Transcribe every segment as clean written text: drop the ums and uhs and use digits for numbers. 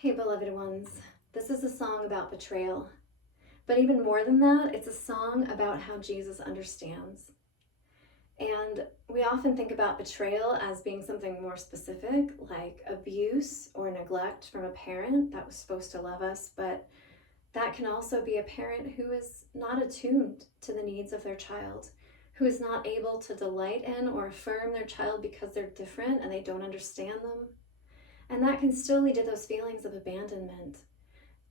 Hey, beloved ones, this is a song about betrayal. But even more than that, it's a song about how Jesus understands. And we often think about betrayal as being something more specific, like abuse or neglect from a parent that was supposed to love us, but that can also be a parent who is not attuned to the needs of their child, who is not able to delight in or affirm their child because they're different and they don't understand them. And that can still lead to those feelings of abandonment.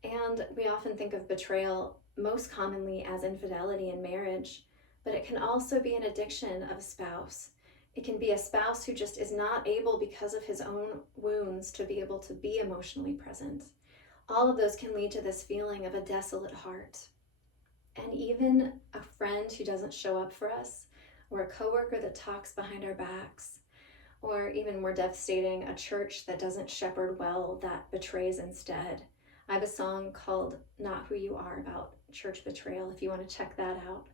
And we often think of betrayal most commonly as infidelity in marriage, but it can also be an addiction of a spouse. It can be a spouse who just is not able, because of his own wounds, to be able to be emotionally present. All of those can lead to this feeling of a desolate heart. And even a friend who doesn't show up for us, or a coworker that talks behind our backs, or even more devastating, a church that doesn't shepherd well, that betrays instead. I have a song called Not Who You Are about church betrayal, if you want to check that out.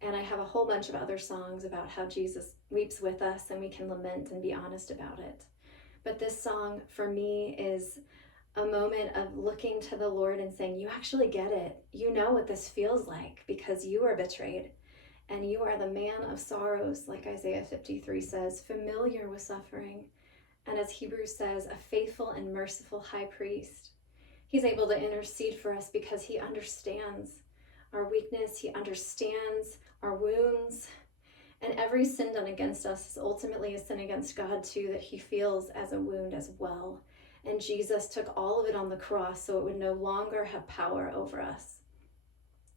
And I have a whole bunch of other songs about how Jesus weeps with us and we can lament and be honest about it. But this song for me is a moment of looking to the Lord and saying, you actually get it. You know what this feels like because you are betrayed. And you are the man of sorrows, like Isaiah 53 says, familiar with suffering. And as Hebrews says, a faithful and merciful high priest. He's able to intercede for us because he understands our weakness. He understands our wounds. And every sin done against us is ultimately a sin against God too, that he feels as a wound as well. And Jesus took all of it on the cross so it would no longer have power over us.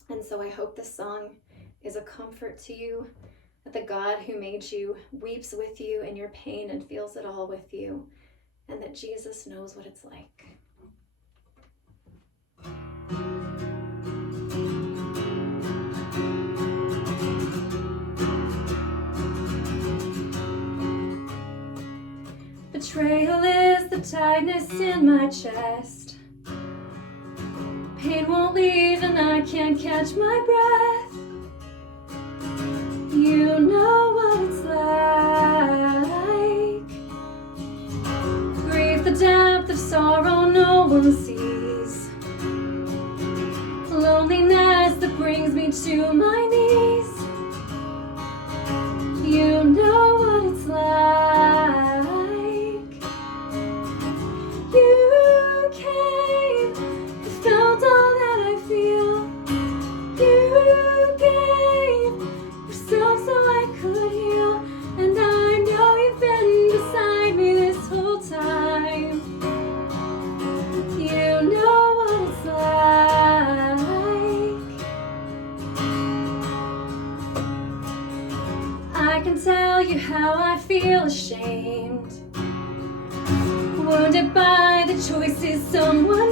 And so I hope this song is a comfort to you, that the God who made you weeps with you in your pain and feels it all with you, and that Jesus knows what it's like. Betrayal is the tightness in my chest. Pain won't leave and I can't catch my breath. You know what it's like. Grief, the depth of sorrow no one sees. Loneliness that brings me to my knees. You know what it's like. You came, you felt all that I feel. You gave yourself so I could heal. And I know you've been beside me this whole time. You know what it's like. I can tell you how I feel ashamed, wounded by the choices someone